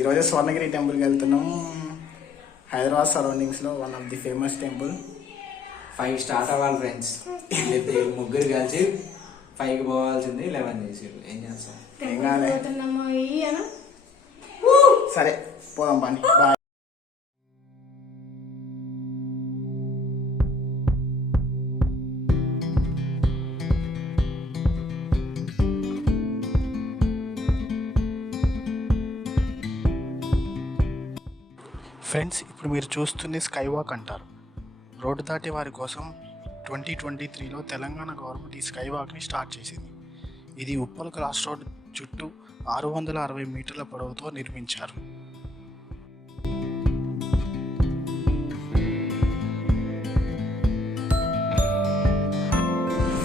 ఈరోజు స్వర్ణగిరి టెంపుల్కి వెళ్తున్నాం. హైదరాబాద్ సరౌండింగ్స్లో one of the famous temple. 5 start అవ్వాలి ఫ్రెండ్స్. ముగ్గురు కలిసి 5కి పోవాల్సింది 11 చేసారు. ఏం చేస్తాం? ఏం కాలే, సరే పోదాం పని. బాయ్. ఫ్రెండ్స్, ఇప్పుడు మీరు చూస్తుంది స్కై వాక్ అంటారు. రోడ్డు దాటే వారి కోసం 2023లో తెలంగాణ గవర్నమెంట్ ఈ స్కై వాక్ని స్టార్ట్ చేసింది. ఇది ఉప్పల్ క్రాస్ రోడ్ చుట్టూ 660 మీటర్ల పొడవుతో నిర్మించారు.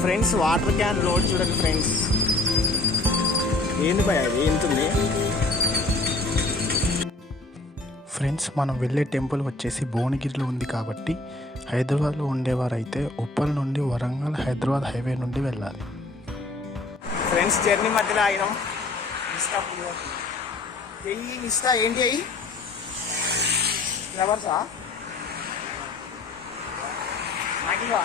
ఫ్రెండ్స్, వాటర్ క్యాన్ లోడ్ చూడండి ఫ్రెండ్స్. ఏంది భయ, అది ఎంతుంది? ఫ్రెండ్స్, మనం వెళ్ళే టెంపుల్ వచ్చేసి భువనగిరిలో ఉంది కాబట్టి హైదరాబాద్లో ఉండేవారైతే ఉప్పల్ నుండి వరంగల్ హైదరాబాద్ హైవే నుండి వెళ్ళాలి. ఫ్రెండ్స్, జర్నీ మధ్యలో ఆగినాం. ఇస్తా ఏంటి అయ్యి ఫ్లవర్సా? నాకివా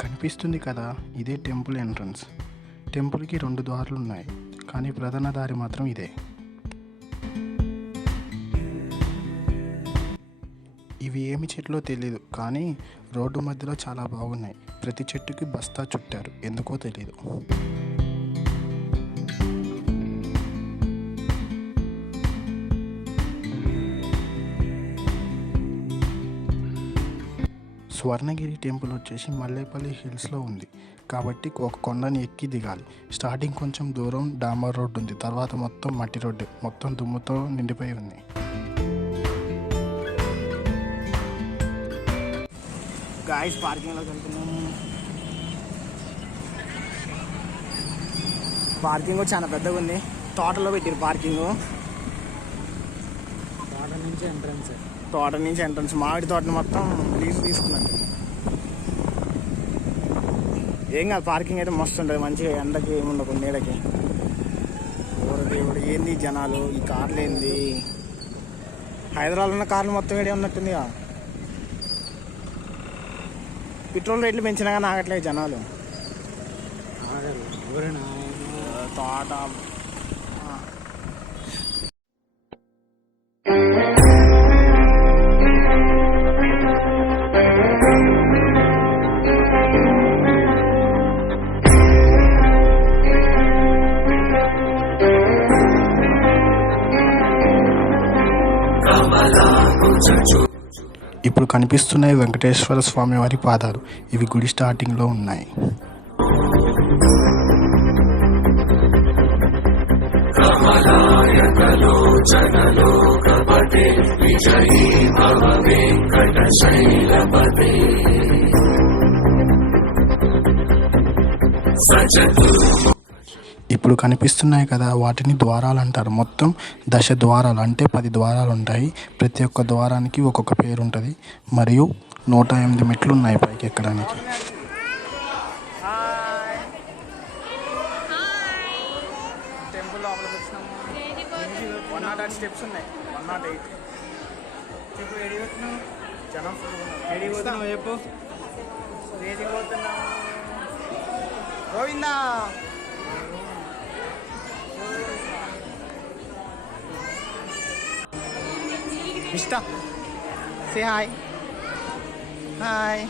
కనిపిస్తుంది కదా, ఇదే టెంపుల్ ఎంట్రన్స్. టెంపుల్కి 2 దారులు ఉన్నాయి, కానీ ప్రధాన దారి మాత్రం ఇదే. ఇవి ఏమి చెట్లో తెలీదు, కానీ రోడ్డు మధ్యలో చాలా బాగున్నాయి. ప్రతి చెట్టుకి బస్తా చుట్టారు, ఎందుకో తెలీదు. స్వర్ణగిరి టెంపుల్ వచ్చేసి మల్లేపల్లి హిల్స్లో ఉంది కాబట్టి ఒక కొండని ఎక్కి దిగాలి. స్టార్టింగ్ కొంచెం దూరం డాంబర్ రోడ్డు ఉంది, తర్వాత మొత్తం మట్టి రోడ్డు, మొత్తం దుమ్ముతో నిండిపోయి ఉంది. గాయస్, పార్కింగ్లోకి వెళ్తున్నాము. పార్కింగ్ చాలా పెద్దగా ఉంది. తోటలో పెట్టారు పార్కింగ్. తోట నుంచి ఎంట్రన్స్. మామిడి తోటని మొత్తం లీజు తీసుకున్నట్టు. ఏం కాదు, పార్కింగ్ అయితే మస్తు ఉంటుంది. మంచిగా ఎండకి ఏముండకు, నీడకి. దేవుడు ఏంది జనాలు, ఈ కార్లు ఏంది? హైదరాబాద్లో ఉన్న కార్లు మొత్తం వేడి ఉన్నట్టుందిగా. పెట్రోల్ రేట్లు పెంచినా కానీ ఆగట్లేదు జనాలు. తోట ఇప్పుడు కనిపిస్తున్నాయి వెంకటేశ్వర స్వామి వారి పాదాలు. ఇవి గుడి స్టార్టింగ్లో ఉన్నాయి. ఇప్పుడు కనిపిస్తున్నాయి కదా, వాటిని ద్వారాలు అంటారు. మొత్తం 10 ద్వారాలు, అంటే 10 ద్వారాలు ఉంటాయి. ప్రతి ఒక్క ద్వారానికి ఒక్కొక్క పేరు ఉంటుంది. మరియు 108 మెట్లు ఉన్నాయి పైకి ఎక్కడానికి. టెంపుల్ లోపలికి వచ్చినాము. 108 స్టెప్స్ ఉన్నాయి. 108 జనం చెప్పు. Govinda. Mista, say hi. Hi.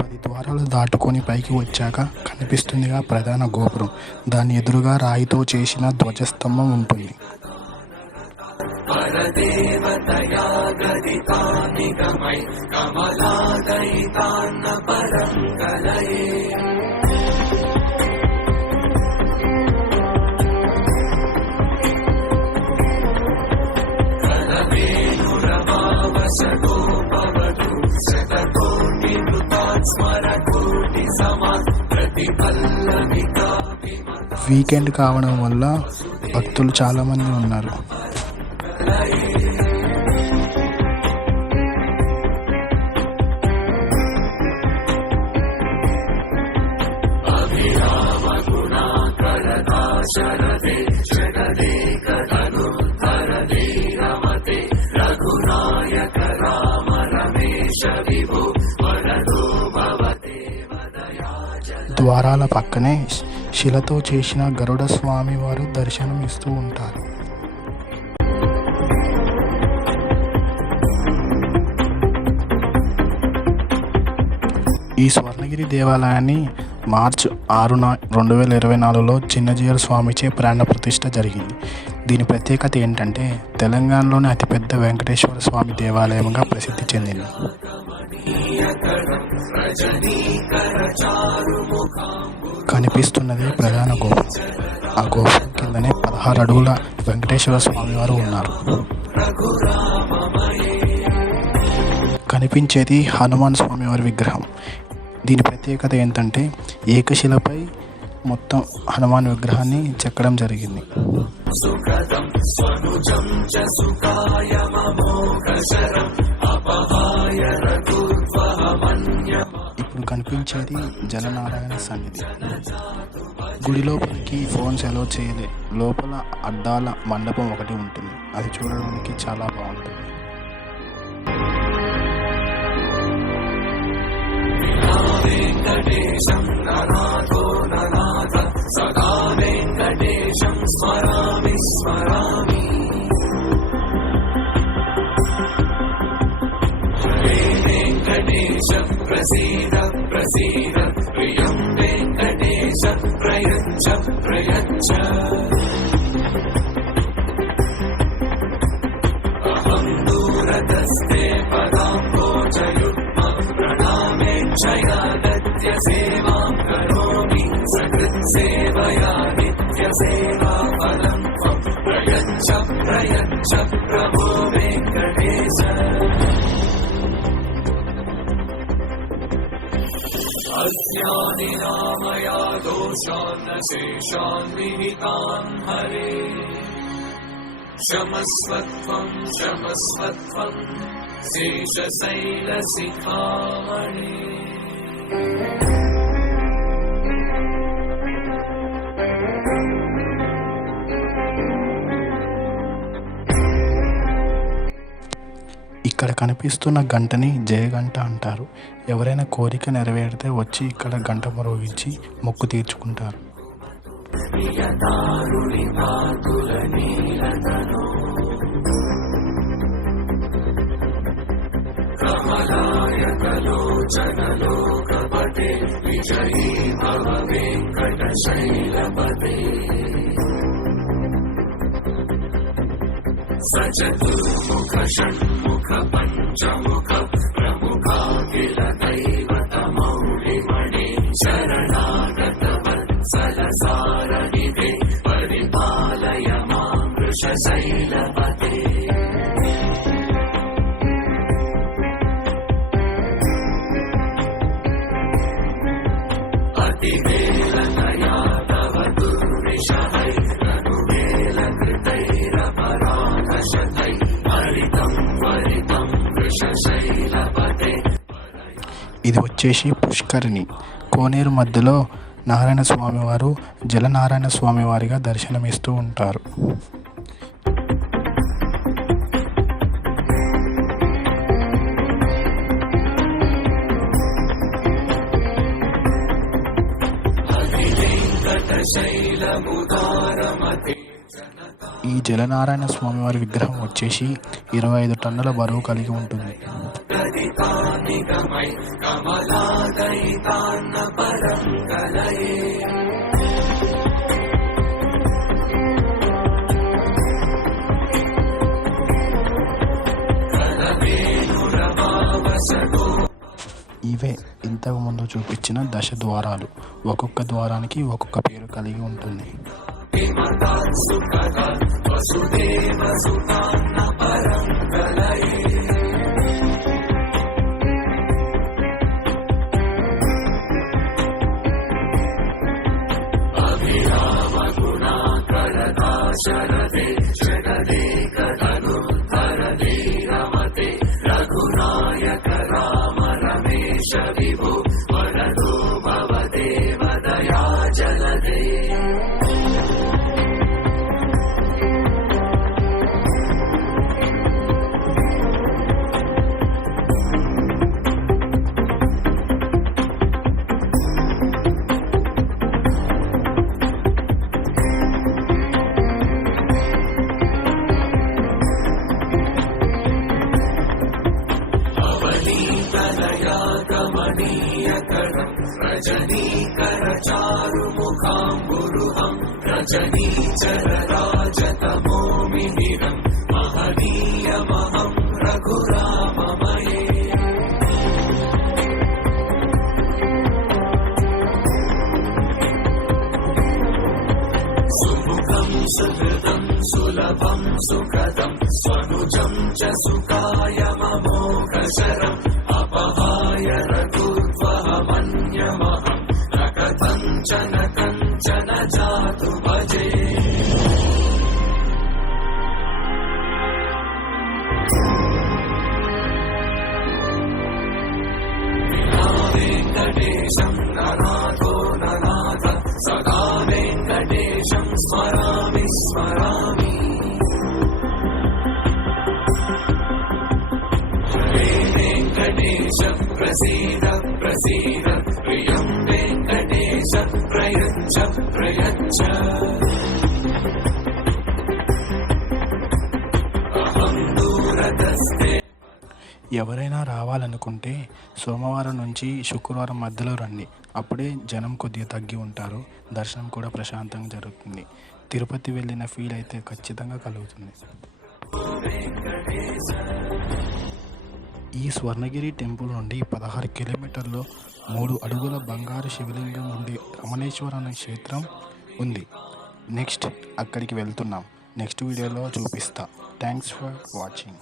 పది ద్వారాలు దాటుకొని పైకి వచ్చాక కనిపిస్తుందిగా ప్రధాన గోపురం. దాని ఎదురుగా రాయితో చేసిన ధ్వజస్తంభం ఉంటుంది. వీకెండ్ కావడం వల్ల భక్తులు చాలా మంది ఉన్నారు. ద్వారాల పక్కనే శిలతో చేసిన గరుడ స్వామి వారు దర్శనం ఇస్తూ ఉంటారు. ఈ స్వర్ణగిరి దేవాలయాన్ని మార్చి 6న 2024లో చిన్నజీయర్ స్వామిచే ప్రాణ ప్రతిష్ఠ జరిగింది. దీని ప్రత్యేకత ఏంటంటే తెలంగాణలోని అతిపెద్ద వెంకటేశ్వర స్వామి దేవాలయంగా ప్రసిద్ధి చెందింది. కనిపిస్తున్నదే ప్రధాన గోపురం. ఆ గోపురం కిందనే 16 అడుగుల వెంకటేశ్వర స్వామి వారు ఉన్నారు. కనిపించేది హనుమాన్ స్వామి వారి విగ్రహం. దీని ప్రత్యేకత ఏంటంటే ఏకశిలపై మొత్తం హనుమాన్ విగ్రహాన్ని చెక్కడం జరిగింది. ఇప్పుడు కనిపించేది జలనారాయణ సన్నిధి. గుడి లోపలికి ఫోన్స్ అలో చేయలే. లోపల అద్దాల మండపం ఒకటి ఉంటుంది. అది చూడడానికి చాలా బాగుంటుంది. अज्ञानिनामया दोषान्नशेषान् विहितान् हरे क्षमस्वत्वं क्षमस्वत्वं शेषशैलशिखामणे. ఇక్కడ కనిపిస్తున్న గంటని జయగంట అంటారు. ఎవరైనా కోరిక నెరవేరితే వచ్చి ఇక్కడ గంట మ్రోగించి మొక్కు తీర్చుకుంటారు. सचतुर्मुख षण्मुख पञ्चमुख प्रमुखाखिल दैवतमौलिमणि शरणागत वत्सल सारनिधे परिपालय मां वृषशैलपते. अतिवेलनया तव दुर्विषहै ఇది వచ్చేసి పుష్కరిణి. కోనేరు మధ్యలో నారాయణ స్వామివారు జలనారాయణ స్వామివారిగా దర్శనమిస్తూ ఉంటారు. ఈ జలనారాయణ స్వామి వారి విగ్రహం వచ్చేసి 25 టన్నుల బరువు కలిగి ఉంటుంది. ఇవే ఇంతకు ముందు చూపించిన దశ ద్వారాలు. ఒక్కొక్క ద్వారానికి ఒక్కొక్క పేరు కలిగి ఉంటుంది. ఎవరైనా రావాలనుకుంటే సోమవారం నుంచి శుక్రవారం మధ్యలో రండి. అప్పుడే జనం కొద్దిగా తగ్గి ఉంటారు. దర్శనం కూడా ప్రశాంతంగా జరుగుతుంది. తిరుపతి వెళ్ళిన ఫీల్ అయితే ఖచ్చితంగా కలుగుతుంది. ఈ స్వర్ణగిరి టెంపుల్ నుండి 16 కిలోమీటర్లో 3 అడుగుల బంగారు శివలింగం ఉండే రమణేశ్వర అనే క్షేత్రం ఉంది. నెక్స్ట్ అక్కడికి వెళ్తున్నాం. నెక్స్ట్ వీడియోలో చూపిస్తా. Thanks for watching.